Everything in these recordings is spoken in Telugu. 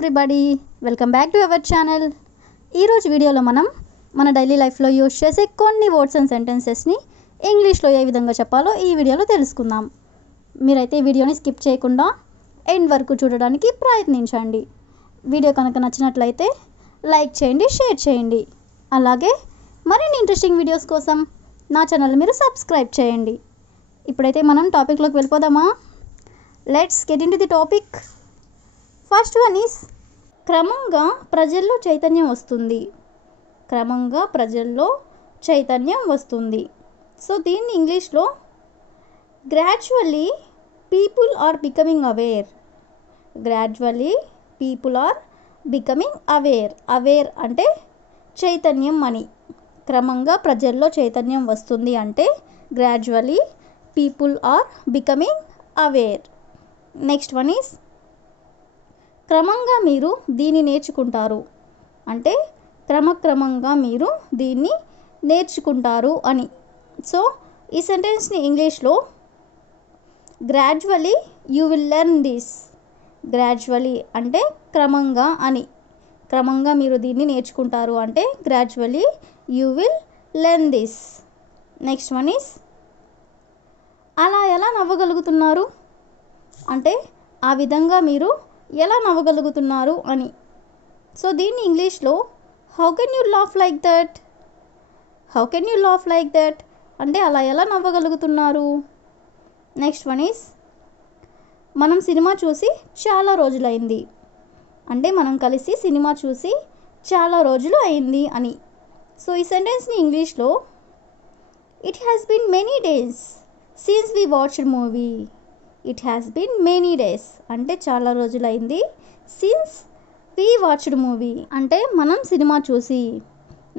Everybody, welcome back to our channel. ఈరోజు వీడియోలో మనం మన డైలీ లైఫ్లో యూజ్ చేసే కొన్ని వర్డ్స్ అండ్ సెంటెన్సెస్ని ఇంగ్లీష్లో ఏ విధంగా చెప్పాలో ఈ వీడియోలో తెలుసుకుందాం. మీరైతే ఈ వీడియోని స్కిప్ చేయకుండా ఎండ్ వరకు చూడడానికి ప్రయత్నించండి. వీడియో కనుక నచ్చినట్లయితే లైక్ చేయండి, షేర్ చేయండి. అలాగే మరిన్ని ఇంట్రెస్టింగ్ వీడియోస్ కోసం నా ఛానల్ మీరు సబ్స్క్రైబ్ చేయండి. ఇప్పుడైతే మనం టాపిక్లోకి వెళ్ళిపోదామా? Let's get in to the topic. First one is క్రమంగా ప్రజల్లో చైతన్యం వస్తుంది. క్రమంగా ప్రజల్లో చైతన్యం వస్తుంది. సో దీన్ని ఇంగ్లీష్లో gradually people are becoming aware. Gradually people are becoming aware. Aware అంటే చైతన్యం అని. క్రమంగా ప్రజల్లో చైతన్యం వస్తుంది అంటే gradually people are becoming aware. Next one is క్రమంగా మీరు దీన్ని నేర్చుకుంటారు అంటే క్రమక్రమంగా మీరు దీన్ని నేర్చుకుంటారు అని. సో ఈ సెంటెన్స్ని ఇంగ్లీష్లో gradually you will learn this. Gradually అంటే క్రమంగా అని. క్రమంగా మీరు దీన్ని నేర్చుకుంటారు అంటే gradually you will learn this. Next one is అలా ఎలా నవ్వగలుగుతున్నారు అంటే ఆ విధంగా మీరు ఎలా నవ్వగలుగుతున్నారు అని. సో దీన్ని ఇంగ్లీష్లో how can you laugh like that. How can you laugh like that అంటే అలా ఎలా నవ్వగలుగుతున్నారు. నెక్స్ట్ వన్ ఈస్ మనం సినిమా చూసి చాలా రోజులైంది అంటే మనం కలిసి సినిమా చూసి చాలా రోజులు అయింది అని. సో ఈ సెంటెన్స్ని ఇంగ్లీష్లో it has been many days since we watched movie. It has been many days అంటే చాలా రోజులైంది. సిన్స్ వీ వాచ్డ్ మూవీ అంటే మనం సినిమా చూసి.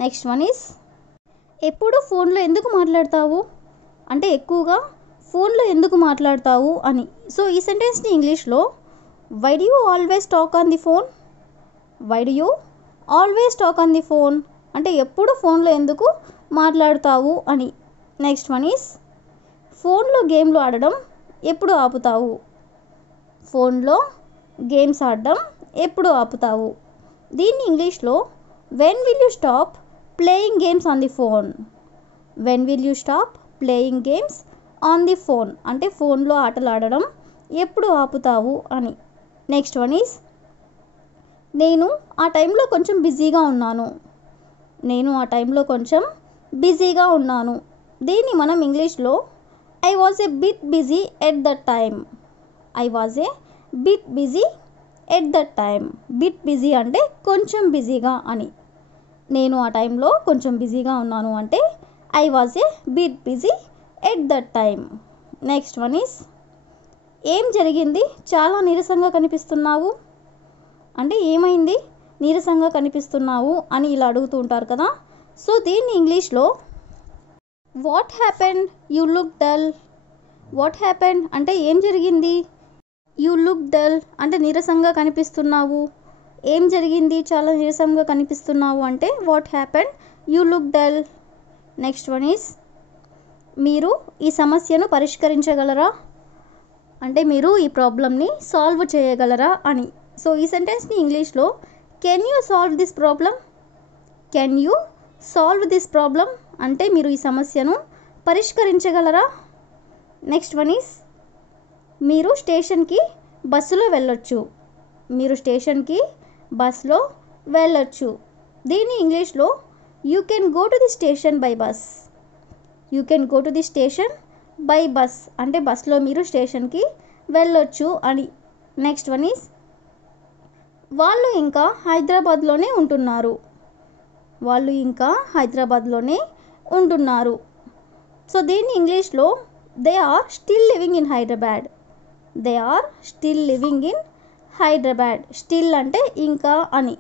నెక్స్ట్ వన్ ఈస్ ఎప్పుడు ఫోన్లో ఎందుకు మాట్లాడతావు అంటే ఎక్కువగా ఫోన్లో ఎందుకు మాట్లాడతావు అని. సో ఈ సెంటెన్స్ని ఇంగ్లీష్లో why do you always talk on the phone. Why do you always talk on the phone అంటే ఎప్పుడు ఫోన్లో ఎందుకు మాట్లాడతావు అని. నెక్స్ట్ వన్ ఈస్ ఫోన్లో గేమ్లు ఆడడం ఎప్పుడు ఆపుతావు. ఫోన్లో గేమ్స్ ఆడడం ఎప్పుడు ఆపుతావు. దీన్ని ఇంగ్లీష్లో when will you stop playing games on the phone. When will you stop playing games on the phone అంటే ఫోన్లో ఆటలు ఆడడం ఎప్పుడు ఆపుతావు అని. నెక్స్ట్ వన్ ఈస్ నేను ఆ టైంలో కొంచెం బిజీగా ఉన్నాను. నేను ఆ టైంలో కొంచెం బిజీగా ఉన్నాను. దీన్ని మనం ఇంగ్లీష్లో I was a bit busy at that time. I was a bit busy at that time. Bit busy అంటే కొంచెం బిజీగా అని. నేను ఆ టైంలో కొంచెం బిజీగా ఉన్నాను అంటే I was a bit busy at that time. Next one is ఏం జరిగింది చాలా నీరసంగా కనిపిస్తున్నావు అంటే ఏమైంది నీరసంగా కనిపిస్తున్నావు అని ఇలా అడుగుతూ ఉంటారు కదా. సో దీన్ని ఇంగ్లీష్లో what happened you look dull. What happened అంటే ఏం జరిగింది. యూ లుక్ డల్ అంటే నీరసంగా కనిపిస్తున్నావు. ఏం జరిగింది చాలా నీరసంగా కనిపిస్తున్నావు అంటే what happened you look dull. Next one is మీరు ఈ సమస్యను పరిష్కరించగలరా అంటే మీరు ఈ ప్రాబ్లమ్ని సాల్వ్ చేయగలరా అని. సో ఈ సెంటెన్స్ని ఇంగ్లీష్లో can you solve this problem. Can you solve this problem అంటే మీరు ఈ సమస్యను పరిష్కరించగలరా. నెక్స్ట్ వన్ ఈస్ మీరు స్టేషన్కి బస్సులో వెళ్ళొచ్చు. మీరు స్టేషన్కి బస్లో వెళ్ళొచ్చు. దీన్ని ఇంగ్లీష్లో you can go to the station by bus. You can go to the station by bus అంటే బస్లో మీరు స్టేషన్కి వెళ్ళొచ్చు అని. నెక్స్ట్ వన్ ఈస్ వాళ్ళు ఇంకా హైదరాబాద్లోనే ఉంటున్నారు. వాళ్ళు ఇంకా హైదరాబాద్లోనే ఉంటున్నారు. సో దీన్ని ఇంగ్లీష్లో they are still living in Hyderabad. They are still living in Hyderabad. Still అంటే ఇంకా అని.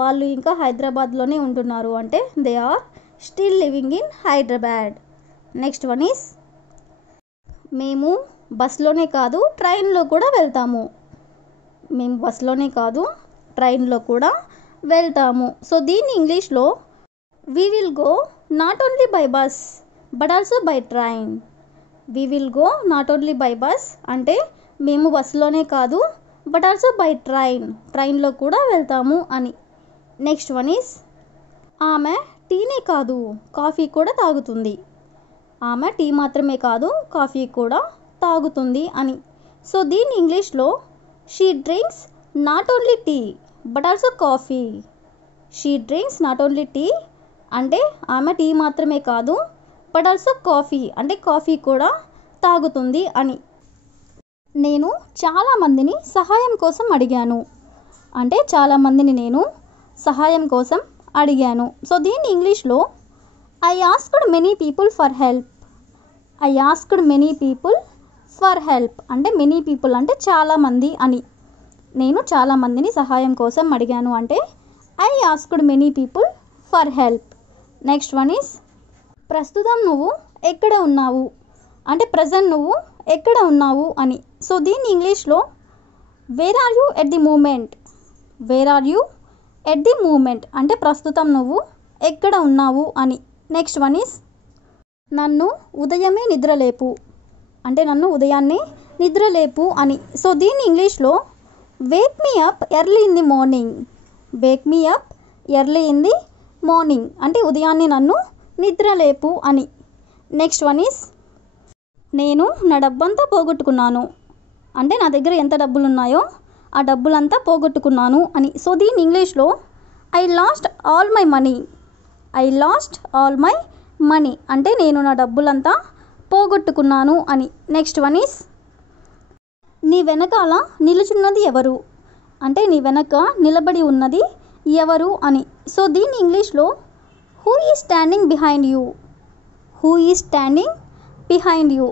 వాళ్ళు ఇంకా హైదరాబాద్లోనే ఉంటున్నారు అంటే they are still living in Hyderabad. Next one is మేము బస్లోనే కాదు ట్రైన్లో కూడా వెళ్తాము. మేము బస్లోనే కాదు ట్రైన్లో కూడా వెళ్తాము. సో దీన్ని ఇంగ్లీష్లో we will go not only by bus but also by train. We will go not only by bus అంటే మేము బస్సులోనే కాదు బట్ ఆల్సో బై ట్రైన్, ట్రైన్లో కూడా వెళ్తాము అని. నెక్స్ట్ వన్ ఈస్ ఆమె టీనే కాదు కాఫీ కూడా తాగుతుంది. ఆమె టీ మాత్రమే కాదు కాఫీ కూడా తాగుతుంది అని. సో దీని ఇంగ్లీష్లో she drinks not only tea but also coffee. She drinks not only tea అంటే ఆమె టీ మాత్రమే కాదు, బట్ ఆల్సో కాఫీ అంటే కాఫీ కూడా తాగుతుంది అని. నేను చాలామందిని సహాయం కోసం అడిగాను అంటే చాలామందిని నేను సహాయం కోసం అడిగాను. సో దీన్ని ఇంగ్లీష్లో I asked many people for help. I asked many people for help అంటే మెనీ పీపుల్ అంటే చాలామంది అని. నేను చాలామందిని సహాయం కోసం అడిగాను అంటే I asked many people for help. Next one is ప్రస్తుతం నువ్వు ఎక్కడ ఉన్నావు అంటే ప్రజెంట్ నువ్వు ఎక్కడ ఉన్నావు అని. సో దీన్ని ఇంగ్లీష్లో where are you at the moment. Where are you at the moment అంటే ప్రస్తుతం నువ్వు ఎక్కడ ఉన్నావు అని. నెక్స్ట్ వన్ ఈస్ నన్ను ఉదయమే నిద్రలేపు అంటే నన్ను ఉదయాన్నే నిద్రలేపు అని. సో దీన్ని ఇంగ్లీష్లో Wake me up early in the morning. Wake me up early in the morning అంటే ఉదయాన్నే నన్ను నిద్రలేపు అని. నెక్స్ట్ వన్ ఈస్ నేను నా డబ్బంతా పోగొట్టుకున్నాను అంటే నా దగ్గర ఎంత డబ్బులు ఉన్నాయో ఆ డబ్బులంతా పోగొట్టుకున్నాను అని. సో దీని ఇంగ్లీష్లో I last all my money. I last all my money అంటే నేను నా డబ్బులంతా పోగొట్టుకున్నాను అని. నెక్స్ట్ వన్ ఈస్ నీ వెనకాల నిలుచున్నది ఎవరు అంటే నీ వెనక నిలబడి ఉన్నది ఎవరు అని. సో దీన్ని ఇంగ్లీష్లో who is standing behind you. Who is standing behind you.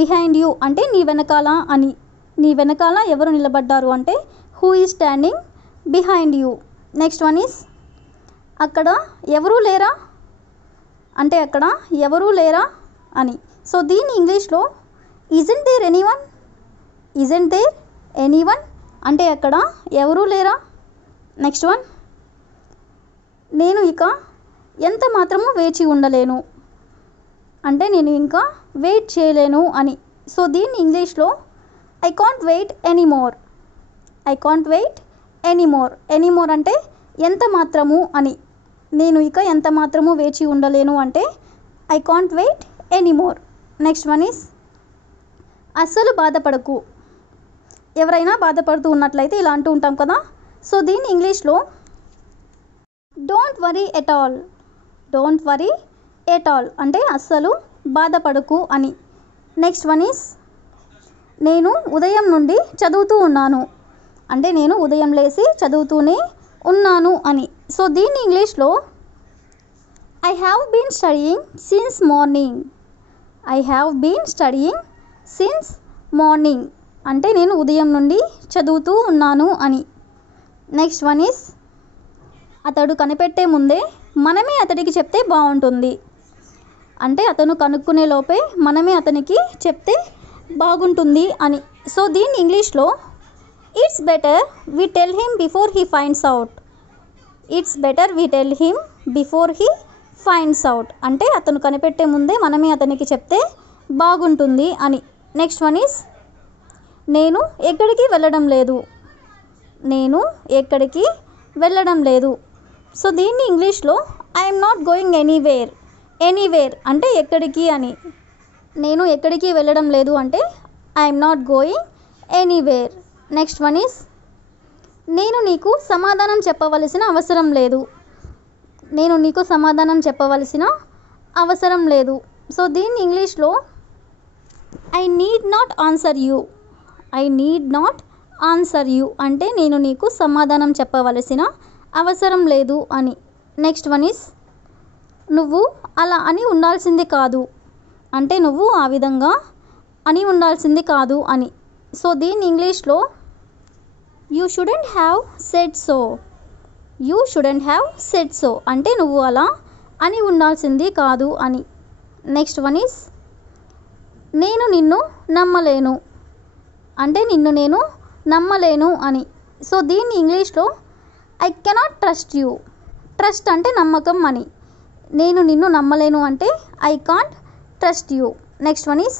Behind you అంటే నీ వెనకాల అని. నీ వెనకాల ఎవరు నిలబడ్డారు అంటే who is standing behind you. Next one is అక్కడ ఎవరూ లేరా అంటే అక్కడ ఎవరూ లేరా అని. సో దీన్ని ఇంగ్లీష్లో isn't there anyone. Isn't there anyone అంటే అక్కడ ఎవరూ లేరా. నెక్స్ట్ వన్ నేను ఇక ఎంత మాత్రము వేచి ఉండలేను అంటే నేను ఇంకా వెయిట్ చేయలేను అని. సో దీన్ని ఇంగ్లీష్లో I can't wait anymore. I can't wait anymore. Anymore అంటే ఎంత మాత్రము అని. నేను ఇక ఎంత మాత్రము వేచి ఉండలేను అంటే I can't wait anymore. Next one is అస్సలు బాధపడకు. ఎవరైనా బాధపడుతూ ఉన్నట్లయితే ఇలా అంటూ ఉంటాం కదా. సో దీన్ని ఇంగ్లీష్లో don't worry at all. Don't worry at all అంటే అస్సలు బాధపడకు అని. నెక్స్ట్ వన్ ఈస్ నేను ఉదయం నుండి చదువుతూ ఉన్నాను అంటే నేను ఉదయం లేచి చదువుతూనే ఉన్నాను అని. సో దీన్ని ఇంగ్లీష్లో I have been studying since morning. I have been studying since morning అంటే నేను ఉదయం నుండి చదువుతూ ఉన్నాను అని. నెక్స్ట్ వన్ ఈస్ అతడు కనిపెట్టే ముందే మనమే అతడికి చెప్తే బాగుంటుంది అంటే అతను కనుక్కునే లోపే మనమే అతనికి చెప్తే బాగుంటుంది అని. సో దీన్ని ఇంగ్లీష్లో it's better we tell him before he finds out. It's better we tell him before he finds out అంటే అతను కనిపెట్టే ముందే మనమే అతనికి చెప్తే బాగుంటుంది అని. నెక్స్ట్ వన్ ఈస్ నేను ఎక్కడికి వెళ్ళడం లేదు. నేను ఎక్కడికి వెళ్ళడం లేదు. సో దీన్ని ఇంగ్లీష్లో I'm not going anywhere. Anywhere అంటే ఎక్కడికి అని. నేను ఎక్కడికి వెళ్ళడం లేదు అంటే I'm not going anywhere. Next one is నేను నీకు సమాధానం చెప్పవలసిన అవసరం లేదు. నేను నీకు సమాధానం చెప్పవలసిన అవసరం లేదు. సో దీన్ని ఇంగ్లీష్లో I need not answer you. I need not answer you అంటే నేను నీకు సమాధానం చెప్పవలసిన అవసరం లేదు అని. నెక్స్ట్ వన్ ఈస్ నువ్వు అలా అని ఉండాల్సింది కాదు అంటే నువ్వు ఆ విధంగా అని ఉండాల్సింది కాదు అని. సో దీన్ని ఇంగ్లీష్లో you shouldn't have said so. You shouldn't have said so అంటే నువ్వు అలా అని ఉండాల్సింది కాదు అని. నెక్స్ట్ వన్ ఈస్ నేను నిన్ను నమ్మలేను అంటే నిన్ను నేను నమ్మలేను అని. సో దీన్ని ఇంగ్లీష్లో I cannot trust you. Trust అంటే నమ్మకం అని. నేను నిన్ను నమ్మలేను అంటే I can't trust you. Next one is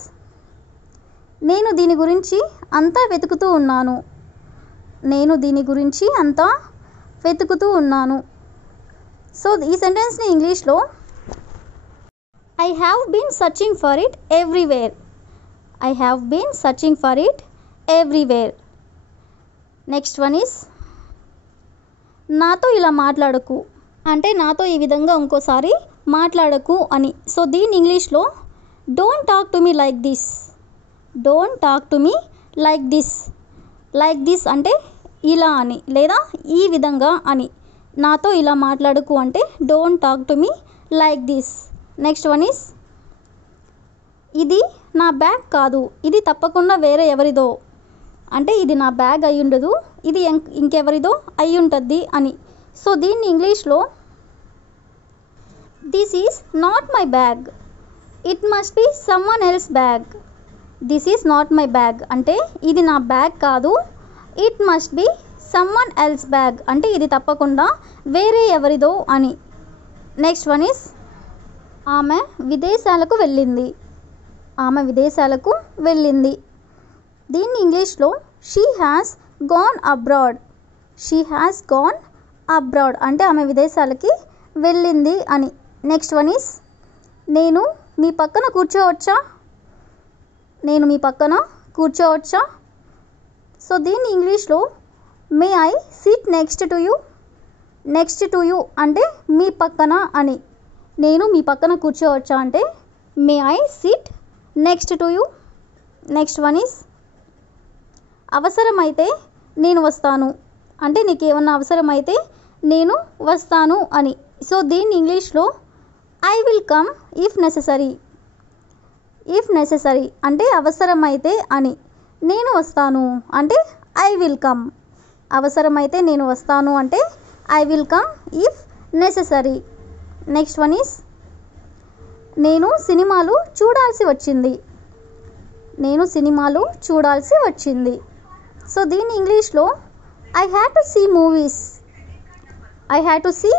నేను దీని గురించి అంతా వెతుకుతూ ఉన్నాను. నేను దీని గురించి అంతా వెతుకుతూ ఉన్నాను. సో ఈ సెంటెన్స్ని ఇంగ్లీష్లో I have been searching for it everywhere. I have been searching for it everywhere. Next one is నాతో ఇలా మాట్లాడకు అంటే నాతో ఈ విధంగా ఇంకోసారి మాట్లాడకు అని. సో దీని ఇంగ్లీష్లో don't talk to me like this. Don't talk to me like this. Like this అంటే ఇలా అని లేదా ఈ విధంగా అని. నాతో ఇలా మాట్లాడకు అంటే don't talk to me like this. Next one is ఇది నా బ్యాగ్ కాదు, ఇది తప్పకుండా వేరే ఎవరిదో అంటే ఇది నా బ్యాగ్ అయి ఉండదు, ఇది ఇంకెవరిదో అయి ఉంటుంది అని. సో దీన్ని ఇంగ్లీష్లో this is not my bag, it must be someone else bag. This is not my bag అంటే ఇది నా బ్యాగ్ కాదు, it must be someone else bag అంటే ఇది తప్పకుండా వేరే ఎవరిదో అని. నెక్స్ట్ వన్ ఈస్ ఆమె విదేశాలకు వెళ్ళింది. ఆమె విదేశాలకు వెళ్ళింది. దీన్ని ఇంగ్లీష్లో she has gone abroad. She has gone abroad అంటే ఆమె విదేశాలకి వెళ్ళింది అని. నెక్స్ట్ వన్ ఈస్ నేను మీ పక్కన కూర్చోవచ్చా. నేను మీ పక్కన కూర్చోవచ్చా. సో దీన్ని ఇంగ్లీష్లో may I SIT next to you. Next to you అంటే మీ పక్కన అని. నేను మీ పక్కన కూర్చోవచ్చా అంటే may I SIT next to you. Next one is అవసరమైతే నేను వస్తాను అంటే నీకు ఏమన్నా అవసరమైతే నేను వస్తాను అని. సో దీన్ని ఇంగ్లీష్లో I will come if necessary. If necessary అంటే అవసరమైతే అని. నేను వస్తాను అంటే ఐ విల్ కమ్. అవసరమైతే నేను వస్తాను అంటే I will come if necessary. Next one is నేను సినిమాలు చూడాల్సి వచ్చింది. నేను సినిమాలు చూడాల్సి వచ్చింది. సో దీన్ని ఇంగ్లీష్లో I had to see movies. I had to see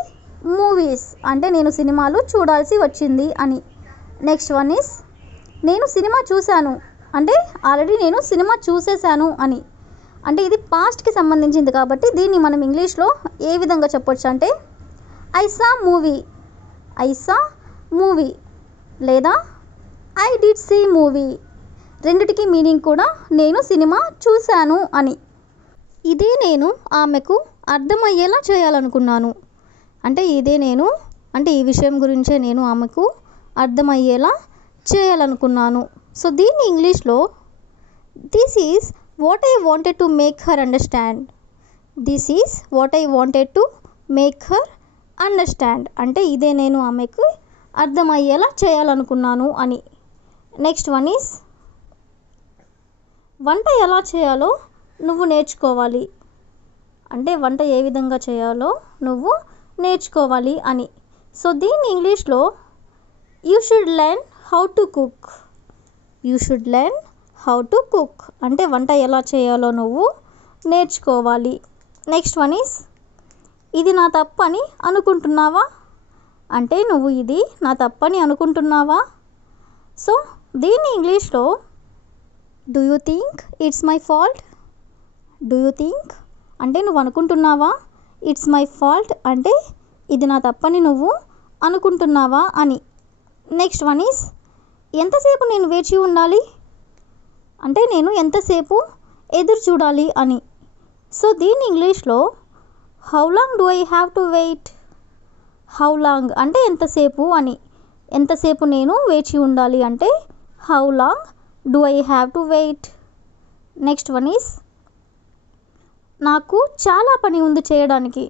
movies అంటే నేను సినిమాలు చూడాల్సి వచ్చింది అని. నెక్స్ట్ వన్ ఈస్ నేను సినిమా చూశాను అంటే ఆల్రెడీ నేను సినిమా చూసేశాను అని. అంటే ఇది పాస్ట్కి సంబంధించింది కాబట్టి దీన్ని మనం ఇంగ్లీష్లో ఏ విధంగా చెప్పొచ్చు అంటే I saw movie. I saw movie లేదా ఐ డిడ్ సీ మూవీ. రెండిటికి మీనింగ్ కూడా నేను సినిమా చూశాను అని. ఇదే నేను ఆమెకు అర్థమయ్యేలా చేయాలనుకున్నాను అంటే ఇదే నేను అంటే ఈ విషయం గురించే నేను ఆమెకు అర్థమయ్యేలా చేయాలనుకున్నాను. సో దీన్ని ఇంగ్లీష్లో this is what I wanted to make her understand. This is what I wanted to make her understand అంటే ఇదే నేను ఆమెకు అర్థమయ్యేలా చేయాలనుకున్నాను అని. నెక్స్ట్ వన్ ఈజ్ వంట ఎలా చేయాలో నువ్వు నేర్చుకోవాలి అంటే వంట ఏ విధంగా చేయాలో నువ్వు నేర్చుకోవాలి అని. సో దీన్ని ఇంగ్లీష్లో you should learn how to cook. You should learn how to cook అంటే వంట ఎలా చేయాలో నువ్వు నేర్చుకోవాలి. నెక్స్ట్ వన్ ఈస్ ఇది నా తప్పని అనుకుంటున్నావా అంటే నువ్వు ఇది నా తప్పని అనుకుంటున్నావా. సో దీన్ని ఇంగ్లీష్లో do you think it's my fault. Do you think అంటే నువ్వు అనుకుంటున్నావా, ఇట్స్ మై ఫాల్ట్ అంటే ఇది నా తప్పని నువ్వు అనుకుంటున్నావా అని. నెక్స్ట్ వన్ ఈస్ ఎంతసేపు నేను వేచి ఉండాలి అంటే నేను ఎంతసేపు ఎదురు చూడాలి అని. సో దీన్ని ఇంగ్లీష్లో how long do I have to wait. How long అంటే ఎంతసేపు అని. ఎంతసేపు నేను వేచి ఉండాలి అంటే how long do I have to wait. Next one is నాకు చాలా పని ఉంది చేయడానికి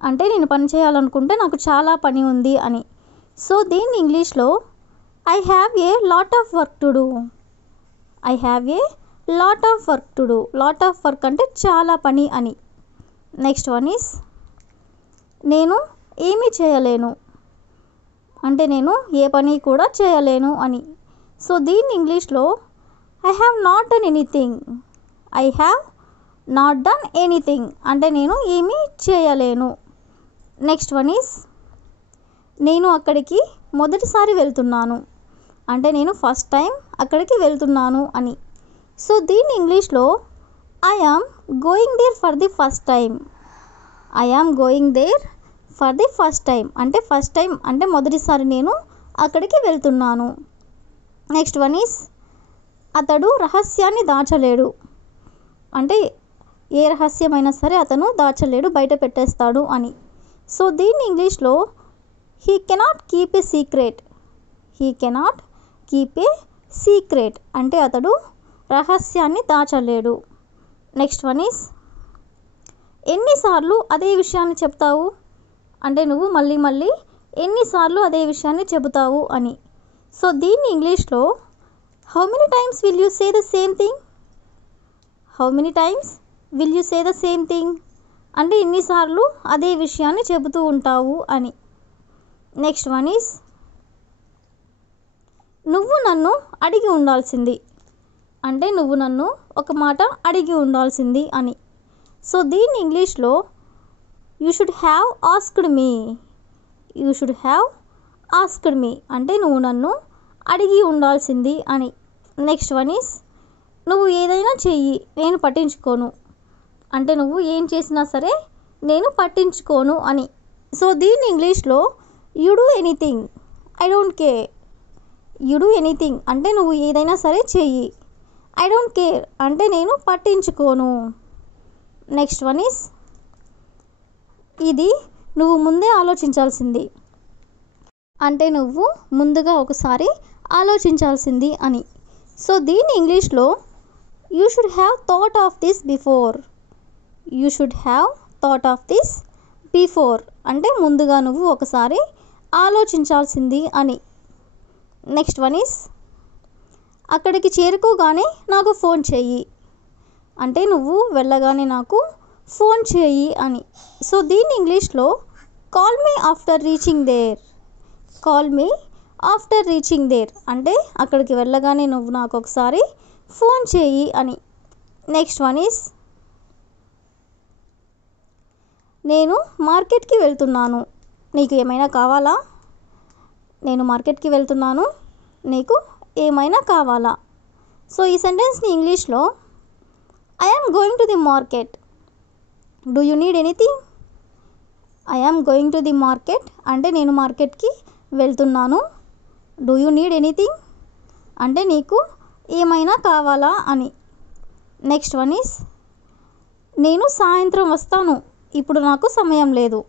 అంటే నేను పని చేయాలనుకుంటే నాకు చాలా పని ఉంది అని. సో దీన్ని ఇంగ్లీష్లో I have a lot of work to do. I have a lot of work to do. Lot of work అంటే చాలా పని అని. నెక్స్ట్ వన్ ఈస్ నేను ఏమీ చేయలేను అంటే నేను ఏ పని కూడా చేయలేను అని. సో దీన్ని ఇంగ్లీష్లో I have not done anything. I have not done anything అంటే నేను ఏమీ చేయలేను. నెక్స్ట్ వన్ ఈస్ నేను అక్కడికి మొదటిసారి వెళ్తున్నాను అంటే నేను ఫస్ట్ టైం అక్కడికి వెళ్తున్నాను అని. సో దీన్ని ఇంగ్లీష్లో I am going there for the first time. I am going there for the first time అంటే ఫస్ట్ టైం అంటే మొదటిసారి నేను అక్కడికి వెళ్తున్నాను. నెక్స్ట్ వన్ ఈస్ అతడు రహస్యాన్ని దాచలేడు అంటే ఏ రహస్యమైనా సరే అతను దాచలేడు, బయట పెట్టేస్తాడు అని. సో దీన్ని ఇంగ్లీష్లో he cannot keep a secret. He cannot keep a secret అంటే అతడు రహస్యాన్ని దాచలేడు. నెక్స్ట్ వన్ ఈస్ ఎన్నిసార్లు అదే విషయాన్ని చెప్తావు అంటే నువ్వు మళ్ళీ మళ్ళీ ఎన్నిసార్లు అదే విషయాన్ని చెబుతావు అని. సో దీన్ని ఇంగ్లీష్లో how many times will you say the same thing. How many times will you say the same thing అంటే ఎన్నిసార్లు అదే విషయాన్ని చెబుతూ ఉంటావు అని. నెక్స్ట్ వన్ ఈస్ నువ్వు నన్ను అడిగి ఉండాల్సింది అంటే నువ్వు నన్ను ఒక మాట అడిగి ఉండాల్సింది అని. సో దీన్ని ఇంగ్లీష్లో you should have asked me. You should have asked me అంటే నువ్వు నన్ను అడిగి ఉండాల్సింది అని. నెక్స్ట్ వన్ ఈస్ నువ్వు ఏదైనా చెయ్యి నేను పట్టించుకోను అంటే నువ్వు ఏం చేసినా సరే నేను పట్టించుకోను అని. సో దీన్ని ఇంగ్లీష్లో you do anything I don't care. You do anything అంటే నువ్వు ఏదైనా సరే చెయ్యి. ఐ డోంట్ కేర్ అంటే నేను పట్టించుకోను. నెక్స్ట్ వన్ ఈస్ ఇది నువ్వు ముందే ఆలోచించాల్సింది అంటే నువ్వు ముందుగా ఒకసారి ఆలోచించాల్సింది అని. సో దీన్ని ఇంగ్లీష్లో you should have thought of this before. You should have thought of this before అంటే ముందుగా నువ్వు ఒకసారి ఆలోచించాల్సింది అని. నెక్స్ట్ వన్ ఈస్ అక్కడికి చేరుకోగానే నాకు ఫోన్ చెయ్యి అంటే నువ్వు వెళ్ళగానే నాకు ఫోన్ చేయి అని. సో దీన్ని ఇంగ్లీష్లో call me after reaching there. Call me after reaching there అంటే అక్కడికి వెళ్ళగానే నువ్వు నాకు ఒకసారి ఫోన్ చేయి అని. నెక్స్ట్ వన్ ఈస్ నేను మార్కెట్కి వెళ్తున్నాను నీకు ఏమైనా కావాలా. నేను మార్కెట్కి వెళ్తున్నాను నీకు ఏమైనా కావాలా. సో ఈ సెంటెన్స్ని ఇంగ్లీష్లో I am going to the market do you need anything. I am going to the market అంటే నేను మార్కెట్కి వెళ్తున్నాను. డూ యూ నీడ్ ఎనీథింగ్ అంటే నీకు ఏమైనా కావాలా అని. నెక్స్ట్ వన్ ఈస్ నేను సాయంత్రం వస్తాను ఇప్పుడు నాకు సమయం లేదు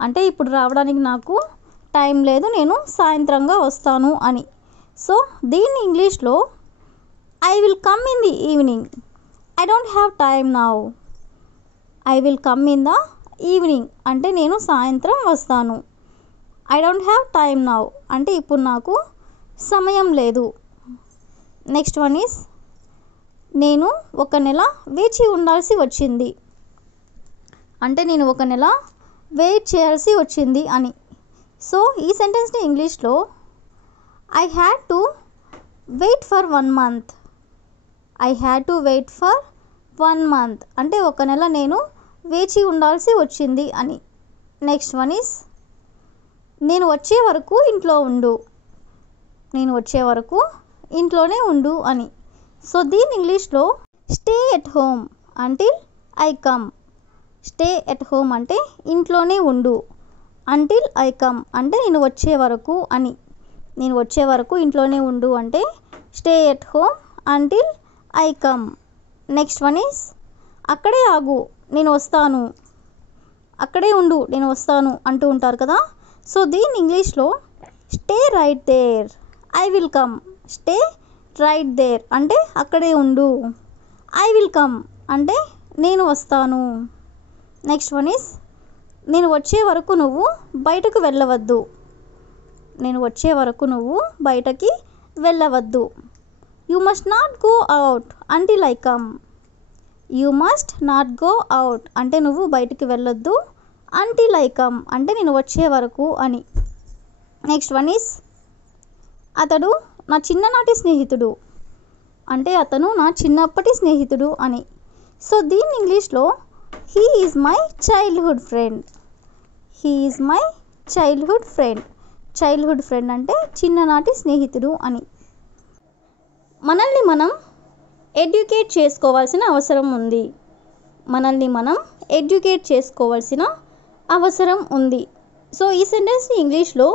అంటే ఇప్పుడు రావడానికి నాకు టైం లేదు, నేను సాయంత్రంగా వస్తాను అని. సో దీన్ని ఇంగ్లీష్లో I will come in the evening I don't have time now. I will come in the evening అంటే నేను సాయంత్రం వస్తాను. I don't have time now అంటే ఇప్పుడు నాకు సమయం లేదు. నెక్స్ట్ వన్ ఈస్ నేను ఒక నెల వేచి ఉండాల్సి వచ్చింది అంటే నేను ఒక నెల వెయిట్ చేయాల్సి వచ్చింది అని. సో ఈ సెంటెన్స్ని ఇంగ్లీష్లో I had to wait for 1 month. I had to wait for 1 month అంటే ఒక నెల నేను వేచి ఉండాల్సి వచ్చింది అని. నెక్స్ట్ వన్ ఈస్ నేను వచ్చే వరకు ఇంట్లో ఉండు. నేను వచ్చే వరకు ఇంట్లోనే ఉండు అని. సో దీని ఇంగ్లీష్లో stay at home until I come. Stay at home అంటే ఇంట్లోనే ఉండు. అంటిల్ ఐ కమ్ అంటే నేను వచ్చే వరకు అని. నేను వచ్చే వరకు ఇంట్లోనే ఉండు అంటే stay at home until I come. Next one is అక్కడే ఆగు నేను వస్తాను. అక్కడే ఉండు నేను వస్తాను అంటూ ఉంటారు కదా. సో దీని ఇంగ్లీష్లో stay right there I will come. Stay right there అంటే అక్కడే ఉండు. ఐ విల్ కమ్ అంటే నేను వస్తాను. నెక్స్ట్ వన్ ఈస్ నేను వచ్చే వరకు నువ్వు బయటకు వెళ్ళవద్దు. నేను వచ్చే వరకు నువ్వు బయటకి వెళ్ళవద్దు. You must not go out until I come. You must not go out అంటే నువ్వు బయటికి వెళ్ళొద్దు. అంటిల్ ఐ కమ్ అంటే నేను వచ్చే వరకు అని. నెక్స్ట్ వన్ ఈస్ అతడు నా చిన్ననాటి స్నేహితుడు అంటే అతను నా చిన్నప్పటి స్నేహితుడు అని. సో దీన్ని ఇంగ్లీష్లో he is my childhood friend. He is my childhood friend. Childhood friend అంటే చిన్ననాటి స్నేహితుడు అని. మనల్ని మనం ఎడ్యుకేట్ చేసుకోవాల్సిన అవసరం ఉంది. మనల్ని మనం ఎడ్యుకేట్ చేసుకోవాల్సిన అవసరం ఉంది. సో ఈ సెంటెన్స్ని ఇంగ్లీష్లో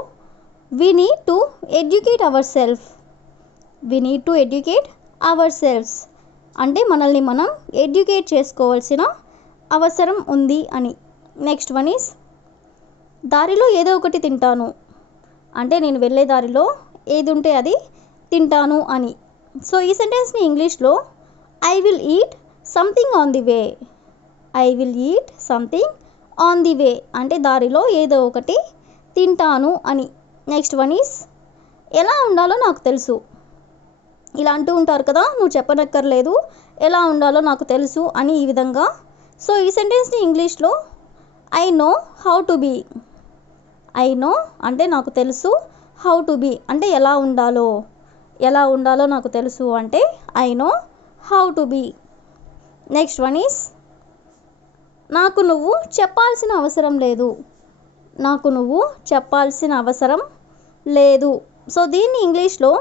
we need to educate our self. We need to educate our selfs అంటే మనల్ని మనం ఎడ్యుకేట్ చేసుకోవాల్సిన అవసరం ఉంది అని. నెక్స్ట్ వన్ ఈస్ దారిలో ఏదో ఒకటి తింటాను అంటే నేను వెళ్ళే దారిలో ఏది ఉంటే అది తింటాను అని. సో ఈ సెంటెన్స్ని ఇంగ్లీష్లో I will eat something on the way. I will eat something on the way అంటే దారిలో ఏదో ఒకటి తింటాను అని. నెక్స్ట్ వన్ ఈస్ ఎలా ఉండాలో నాకు తెలుసు. ఇలా అంటూ ఉంటారు కదా, నువ్వు చెప్పనక్కర్లేదు, ఎలా ఉండాలో నాకు తెలుసు అని ఈ విధంగా. సో ఈ సెంటెన్స్ని ఇంగ్లీష్లో I know how to be. I know అంటే నాకు తెలుసు, హౌ టు బీ అంటే ఎలా ఉండాలో నాకు తెలుసు అంటే I know how to be. Next one is నాకు నువ్వు చెప్పాల్సిన అవసరం లేదు. నాకు నువ్వు చెప్పాల్సిన అవసరం లేదు. సో దీన్ని ఇంగ్లీష్లో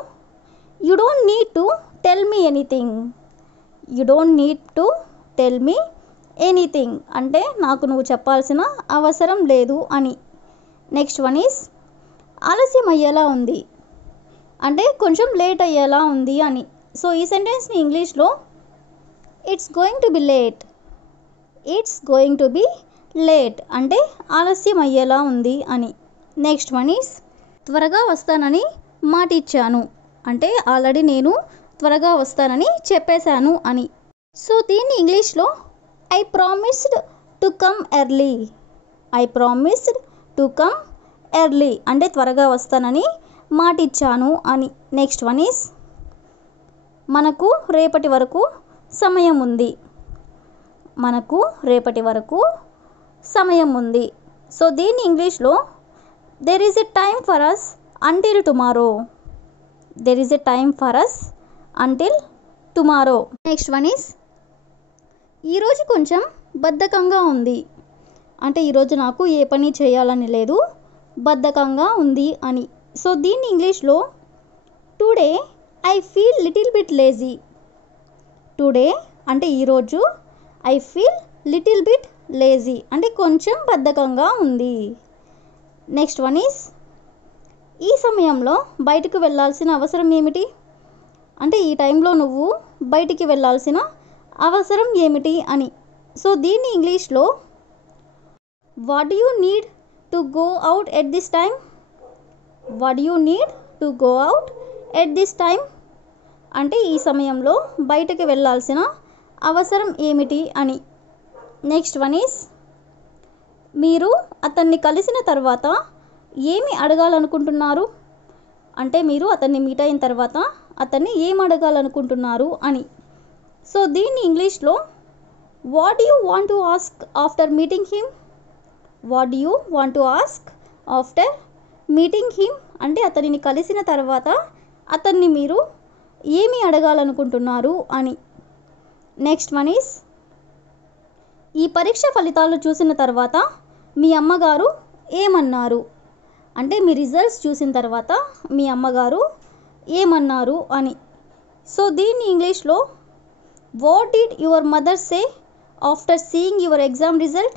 you don't need to tell me anything. You don't need to tell me anything అంటే నాకు నువ్వు చెప్పాల్సిన అవసరం లేదు అని. నెక్స్ట్ వన్ ఈస్ ఆలస్యం అయ్యేలా ఉంది అంటే కొంచెం లేట్ అయ్యేలా ఉంది అని. సో ఈ సెంటెన్స్ని ఇంగ్లీష్లో it's going to be late. It's going to be late అంటే ఆలస్యం అయ్యేలా ఉంది అని. నెక్స్ట్ వన్ ఈస్ త్వరగా వస్తానని మాట ఇచ్చాను అంటే ఆల్రెడీ నేను త్వరగా వస్తానని చెప్పేశాను అని. సో దీన్ని ఇంగ్లీష్లో I promised to come early. I promised to come early అంటే త్వరగా వస్తానని మాట ఇచ్చాను అని. నెక్స్ట్ వన్ ఈస్ మనకు రేపటి వరకు సమయం ఉంది. మనకు రేపటి వరకు సమయం ఉంది. సో దీన్ని ఇంగ్లీష్లో there is a time for us until tomorrow. There is a time for us until tomorrow. Next one is ఈరోజు కొంచెం బద్ధకంగా ఉంది అంటే ఈరోజు నాకు ఏ పని చేయాలని లేదు, బద్ధకంగా ఉంది అని. సో దీన్ని ఇంగ్లీష్లో today I feel little bit lazy. Today అంటే ఈరోజు I feel little bit lazy అంటే కొంచెం బద్ధకంగా ఉంది. నెక్స్ట్ వన్ ఈస్ ఈ సమయంలో బయటకు వెళ్ళాల్సిన అవసరం ఏమిటి అంటే ఈ టైంలో నువ్వు బయటికి వెళ్ళాల్సిన అవసరం ఏమిటి అని. సో దీన్ని ఇంగ్లీష్లో what do you need to go out at this time. What do you need to go out at this time అంటే ఈ సమయంలో బయటకు వెళ్ళాల్సిన అవసరం ఏమిటి అని. నెక్స్ట్ వన్ ఈస్ మీరు అతన్ని కలిసిన తర్వాత ఏమి అడగాలనుకుంటున్నారు అంటే మీరు అతన్ని మీట్ అయిన తర్వాత అతన్ని ఏం అడగాలనుకుంటున్నారు అని. సో దీన్ని ఇంగ్లీష్లో what you want to ask after meeting him. What you want to ask after meeting him అంటే అతనిని కలిసిన తర్వాత అతన్ని మీరు ఏమి అడగాలనుకుంటున్నారు అని. నెక్స్ట్ వన్ ఈస్ ఈ పరీక్ష ఫలితాలు చూసిన తర్వాత మీ అమ్మగారు ఏమన్నారు అంటే మీ రిజల్ట్స్ చూసిన తర్వాత మీ అమ్మగారు ఏమన్నారు అని. సో దీన్ని ఇంగ్లీష్లో what did your mother say after seeing your exam result.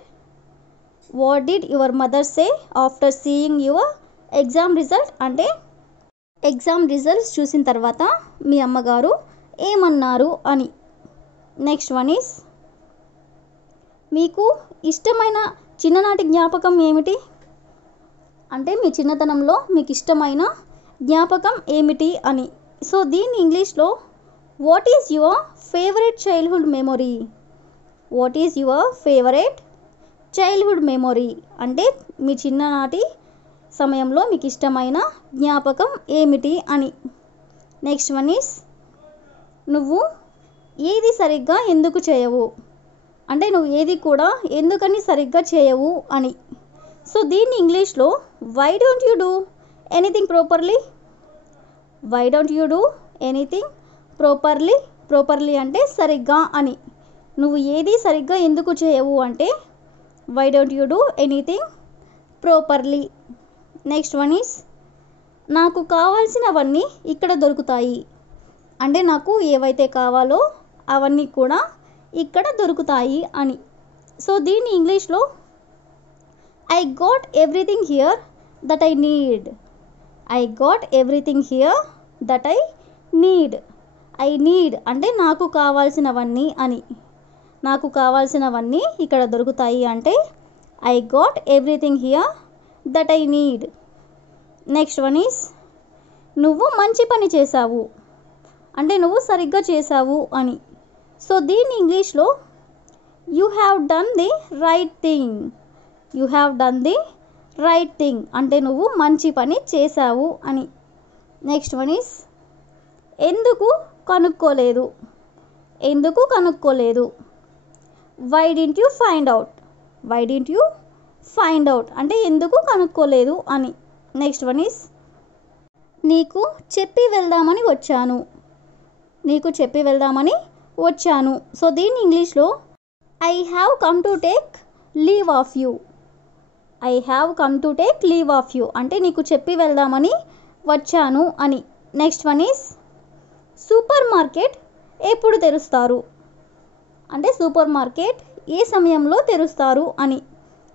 What did your mother say after seeing your exam result అంటే ఎగ్జామ్ రిజల్ట్స్ చూసిన తర్వాత మీ అమ్మగారు ఏమన్నారు అని. నెక్స్ట్ వన్ ఈస్ మీకు ఇష్టమైన చిన్ననాటి జ్ఞాపకం ఏమిటి అంటే మీ చిన్నతనంలో మీకు ఇష్టమైన జ్ఞాపకం ఏమిటి అని. సో దీన్ని ఇంగ్లీష్లో what is your favourite childhood memory. What is your favourite childhood memory అంటే మీ చిన్ననాటి సమయంలో మీకు ఇష్టమైన జ్ఞాపకం ఏమిటి అని. నెక్స్ట్ వన్ ఈస్ నువ్వు ఏది సరిగ్గా ఎందుకు చేయవు అంటే నువ్వు ఏది కూడా ఎందుకని సరిగ్గా చేయవు అని. సో దీన్ని ఇంగ్లీష్లో why don't you do anything properly. Why don't you do anything properly. Properly అంటే సరిగ్గా అని. నువ్వు ఏది సరిగ్గా ఎందుకు చేయవు అంటే why don't you do anything properly. Next one is నాకు కావాల్సినవన్నీ ఇక్కడ దొరుకుతాయి అంటే నాకు ఏవైతే కావాలో అవన్నీ కూడా ఇక్కడ దొరుకుతాయి అని. సో దీన్ని ఇంగ్లీష్లో I got everything here that I need. I got everything here that I need. I need అంటే నాకు కావాల్సినవన్నీ అని. నాకు కావాల్సినవన్నీ ఇక్కడ దొరుకుతాయి అంటే I got everything here that I need. Next one is నువ్వు మంచి పని చేశావు అంటే నువ్వు సరిగ్గా చేశావు అని. సో దీన్ని ఇంగ్లీష్లో you have done the right thing. You have done the right thing అంటే నువ్వు మంచి పని చేశావు అని. నెక్స్ట్ వన్ ఈస్ ఎందుకు కనుక్కోలేదు. ఎందుకు కనుక్కోలేదు. Why didn't you find out. Why didn't you find out అంటే ఎందుకు కనుక్కోలేదు అని. నెక్స్ట్ వన్ ఈస్ నీకు చెప్పి వెళ్దామని వచ్చాను. నీకు చెప్పి వెళ్దామని వచ్చాను. సో దీన్ని ఇంగ్లీష్లో I have come to take leave of you. I have come to take leave of you అంటే నీకు చెప్పి వెళ్దామని వచ్చాను అని. Next one is super market ఎప్పుడు తెరుస్తారు అంటే సూపర్ మార్కెట్ ఏ సమయంలో తెరుస్తారు అని.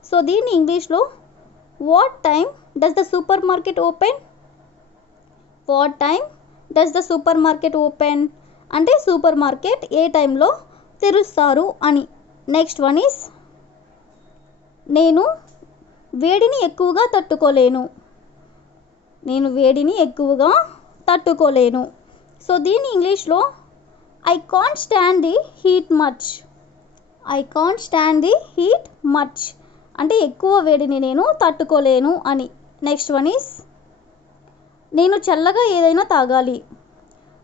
సో దీన్ని ఇంగ్లీష్లో what time does the super market open. What time does the super market open అంటే సూపర్ మార్కెట్ ఏ టైంలో తెరుస్తారు అని. నెక్స్ట్ వన్ ఈస్ నేను వేడిని ఎక్కువగా తట్టుకోలేను. నేను వేడిని ఎక్కువగా తట్టుకోలేను. సో దీన్ని ఇంగ్లీష్లో I can't stand the heat much. I can't stand the heat much అంటే ఎక్కువ వేడిని నేను తట్టుకోలేను అని. నెక్స్ట్ వన్ ఈస్ నేను చల్లగా ఏదైనా తాగాలి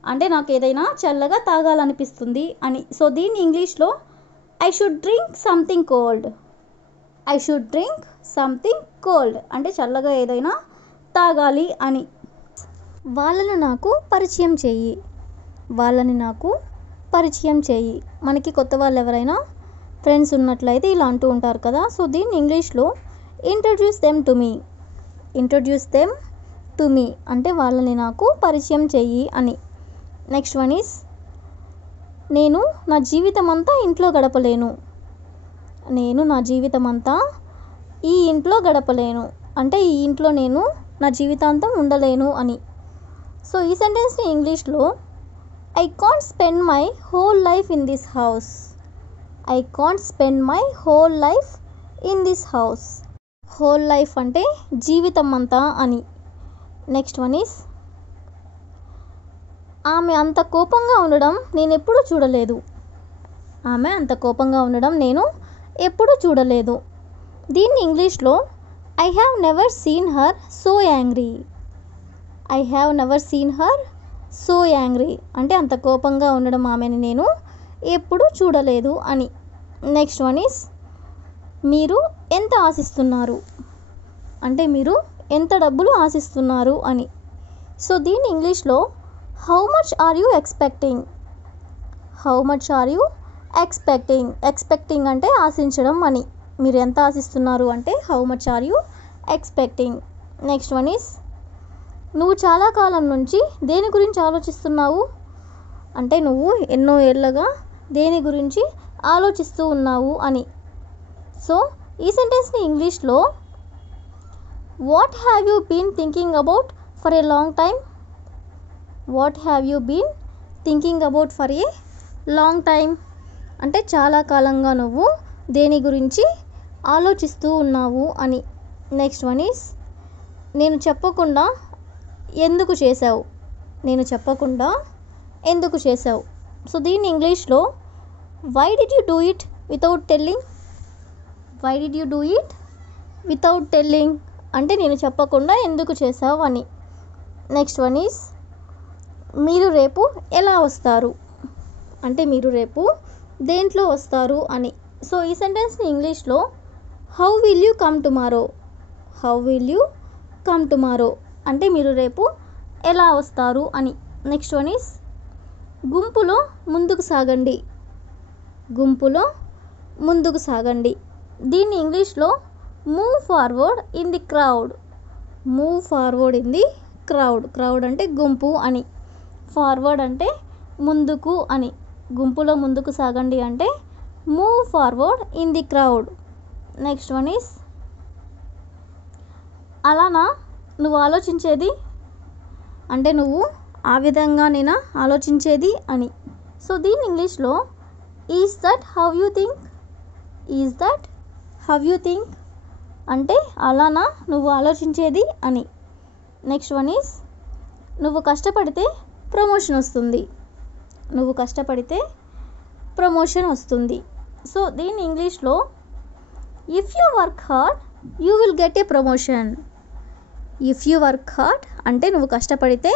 అంటే నాకు ఏదైనా చల్లగా తాగాలనిపిస్తుంది అని. సో దీన్ని ఇంగ్లీష్లో I should drink something cold. I should drink something cold అంటే చల్లగా ఏదైనా తాగాలి అని. వాళ్ళను నాకు పరిచయం చెయ్యి. వాళ్ళని నాకు పరిచయం చెయ్యి. మనకి కొత్త వాళ్ళు ఎవరైనా ఫ్రెండ్స్ ఉన్నట్లయితే ఇలా అంటూ ఉంటారు కదా. సో దీన్ని ఇంగ్లీష్లో introduce them to me. Introduce them to me అంటే వాళ్ళని నాకు పరిచయం చెయ్యి అని. నెక్స్ట్ వన్ ఈస్ నేను నా జీవితం అంతా ఇంట్లో గడపలేను. నేను నా జీవితం అంతా ఈ ఇంట్లో గడపలేను అంటే ఈ ఇంట్లో నేను నా జీవితాంతం ఉండలేను అని. సో ఈ సెంటెన్స్ని ఇంగ్లీష్లో I can't spend my whole life in this house. I can't spend my whole life in this house. Whole life అంటే జీవితం అంతా అని. నెక్స్ట్ వన్ ఈస్ ఆమె అంత కోపంగా ఉండడం నేను ఎప్పుడూ చూడలేదు. ఆమె అంత కోపంగా ఉండడం నేను ఎప్పుడూ చూడలేదు. దీన్ని ఇంగ్లీష్లో I have never seen her so angry. I have never seen her so angry అంటే అంత కోపంగా ఉండడం ఆమెని నేను ఎప్పుడూ చూడలేదు అని. నెక్స్ట్ వన్ ఈస్ మీరు ఎంత ఆశిస్తున్నారు అంటే మీరు ఎంత డబ్బులు ఆశిస్తున్నారు అని. సో దీన్ని ఇంగ్లీష్లో how much are you expecting. How much are you expecting. Expecting అంటే ఆశించడం అని. మీరు ఎంత ఆశిస్తున్నారు అంటే how much are you expecting. Next one is నువ్వు చాలా కాలం నుంచి దేని గురించి ఆలోచిస్తున్నావు అంటే నువ్వు ఎన్నో ఏళ్ళగా దేని గురించి ఆలోచిస్తూ ఉన్నావు అని. సో ఈ సెంటెన్స్ని ఇంగ్లీష్లో what have you been thinking about for a long time. What have you been thinking about for a long time అంటే చాలా కాలంగా నువ్వు దేని గురించి ఆలోచిస్తూ ఉన్నావు అని. నెక్స్ట్ వన్ ఈస్ నేను చెప్పకుండా ఎందుకు చేసావు. నేను చెప్పకుండా ఎందుకు చేసావు. సో దీన్ని ఇంగ్లీష్లో why did you do it without telling. Why did you do it without telling అంటే నేను చెప్పకుండా ఎందుకు చేసావు అని. నెక్స్ట్ వన్ ఈస్ మీరు రేపు ఎలా వస్తారు అంటే మీరు రేపు దేంట్లో వస్తారు అని. సో ఈ సెంటెన్స్ని ఇంగ్లీష్లో how will you come tomorrow. How will you come tomorrow అంటే మీరు రేపు ఎలా వస్తారు అని. నెక్స్ట్ వన్ ఈస్ గుంపులో ముందుకు సాగండి. గుంపులో ముందుకు సాగండి. దీన్ని ఇంగ్లీష్లో move forward in the crowd. Move forward in the crowd. Crowd అంటే గుంపు అని. ఫార్వర్డ్ అంటే ముందుకు అని. గుంపులో ముందుకు సాగండి అంటే move forward in the crowd. Next one is అలానా నువ్వు ఆలోచించేది అంటే నువ్వు ఆ విధంగా నేను ఆలోచించేది అని. సో దీని ఇంగ్లీష్లో is that how you think, is that how you think అంటే అలానా నువ్వు ఆలోచించేది అని. నెక్స్ట్ వన్ ఈస్ నువ్వు కష్టపడితే ప్రమోషన్ వస్తుంది, నువ్వు కష్టపడితే ప్రమోషన్ వస్తుంది. సో దీని ఇంగ్లీష్లో if you work hard you will get a promotion. If you work hard అంటే నువ్వు కష్టపడితే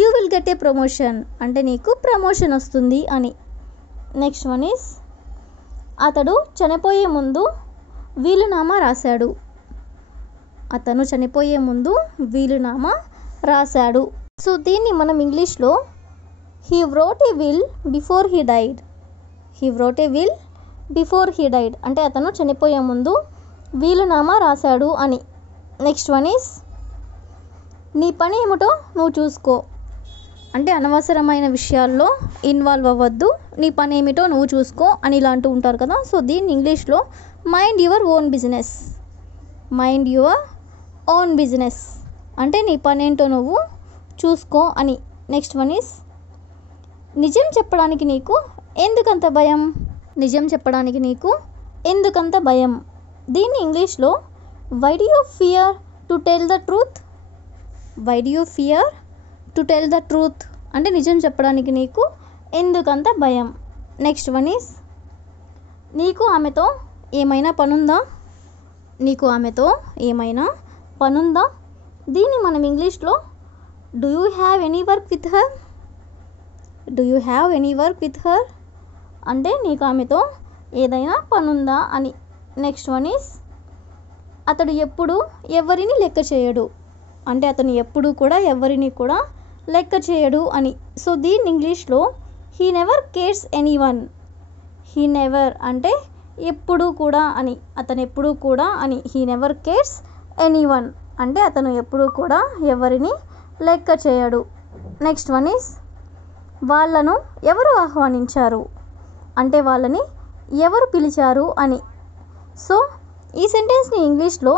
you will get a promotion అంటే నీకు ప్రమోషన్ వస్తుంది అని. నెక్స్ట్ వన్ ఈస్ అతడు చనిపోయే ముందు వీలునామా రాశాడు, అతను చనిపోయే ముందు వీలునామా రాశాడు. సో దీన్ని మనం ఇంగ్లీష్లో he wrote A will before he died, he wrote A will before he died అంటే అతను చనిపోయే ముందు వీలునామా రాశాడు అని. నెక్స్ట్ వన్ ఈస్ నీ పని ఏమిటో నువ్వు చూసుకో అంటే అనవసరమైన విషయాల్లో ఇన్వాల్వ్ అవ్వద్దు, నీ పని ఏమిటో నువ్వు చూసుకో అని ఇలా అంటూ ఉంటారు కదా. సో దీన్ని ఇంగ్లీష్లో mind your own business, mind your own business అంటే నీ పని ఏంటో నువ్వు చూసుకో అని. నెక్స్ట్ వన్ ఈస్ నిజం చెప్పడానికి నీకు ఎందుకంత భయం, నిజం చెప్పడానికి నీకు ఎందుకంత భయం. దీన్ని ఇంగ్లీష్లో why do you fear to tell the truth, why do you fear to tell the truth అంటే నిజం చెప్పడానికి నీకు ఎందుకంత భయం. నెక్స్ట్ వన్ ఈస్ నీకు ఆమెతో ఏమైనా పనుందా, నీకు ఆమెతో ఏమైనా పనుందా. దీన్ని మనం ఇంగ్లీష్లో do you have any work with her, do you have any work with her అంటే నీకు ఆమెతో ఏదైనా పనుందా అని. నెక్స్ట్ వన్ ఈస్ అతడు ఎప్పుడు ఎవరిని లెక్క చేయడు అంటే అతను ఎప్పుడు కూడా ఎవరిని కూడా లెక్క చేయడు అని. సో దీన్ని ఇంగ్లీష్లో he never cares any one, he never అంటే ఎప్పుడు కూడా అని, అతను ఎప్పుడు కూడా అని. He never cares any one అంటే అతను ఎప్పుడు కూడా ఎవరిని లెక్క చేయడు. నెక్స్ట్ వన్ ఈస్ వాళ్ళను ఎవరు ఆహ్వానించారు అంటే వాళ్ళని ఎవరు పిలిచారు అని. సో ఈ సెంటెన్స్ని ఇంగ్లీష్లో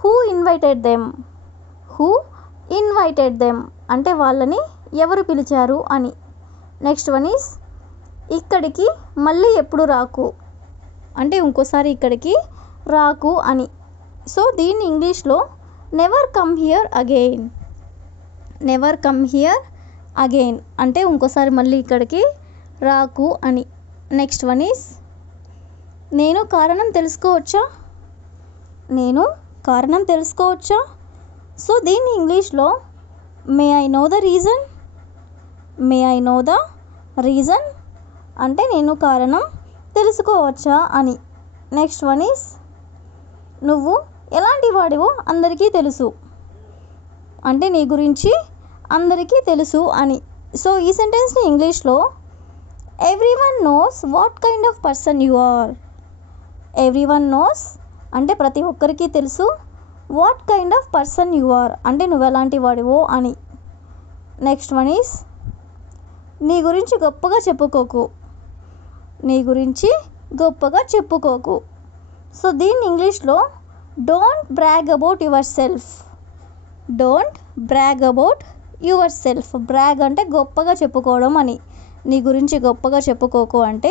who invited them, who invited them అంటే వాళ్ళని ఎవరు పిలిచారు అని. నెక్స్ట్ వన్ ఈస్ ఇక్కడికి మళ్ళీ ఎప్పుడు రాకు అంటే ఇంకోసారి ఇక్కడికి రాకు అని. సో దీన్ని ఇంగ్లీష్లో never come here again, never come here again అంటే ఇంకోసారి మళ్ళీ ఇక్కడికి రాకు అని. నెక్స్ట్ వన్ ఈస్ నేను కారణం తెలుసుకోవచ్చా, నేను కారణం తెలుసుకోవచ్చా. సో దీన్ని ఇంగ్లీష్లో may I know the reason, may I know the reason అంటే నేను కారణం తెలుసుకోవచ్చా అని. నెక్స్ట్ వన్ ఈస్ నువ్వు ఎలాంటి వాడివో అందరికీ తెలుసు అంటే నీ గురించి అందరికీ తెలుసు అని. సో ఈ సెంటెన్స్ని ఇంగ్లీష్లో everyone knows what kind of person you are, everyone knows అంటే ప్రతి ఒక్కరికి తెలుసు, what kind of person you are అంటే నువ్వు ఎలాంటి వాడివో అని. నెక్స్ట్ వన్ ఈస్ నీ గురించి గొప్పగా చెప్పుకోకు, నీ గురించి గొప్పగా చెప్పుకోకు. సో దీన్ని ఇంగ్లీష్లో don't brag about your self, don't brag about your self. Brag అంటే గొప్పగా చెప్పుకోవడం అని, నీ గురించి గొప్పగా చెప్పుకోకు అంటే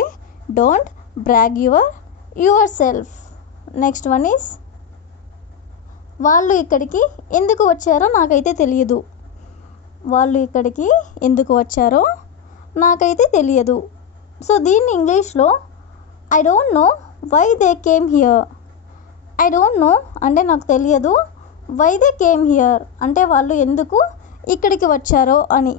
don't brag your self. Next one is వాళ్ళు ఇక్కడికి ఎందుకు వచ్చారో నాకైతే తెలియదు, వాళ్ళు ఇక్కడికి ఎందుకు వచ్చారో నాకైతే తెలియదు. సో దీన్ని ఇంగ్లీష్లో I don't know why they came here, I don't know అంటే నాకు తెలియదు, వై దే కేమ్ హియర్ అంటే వాళ్ళు ఎందుకు ఇక్కడికి వచ్చారో అని.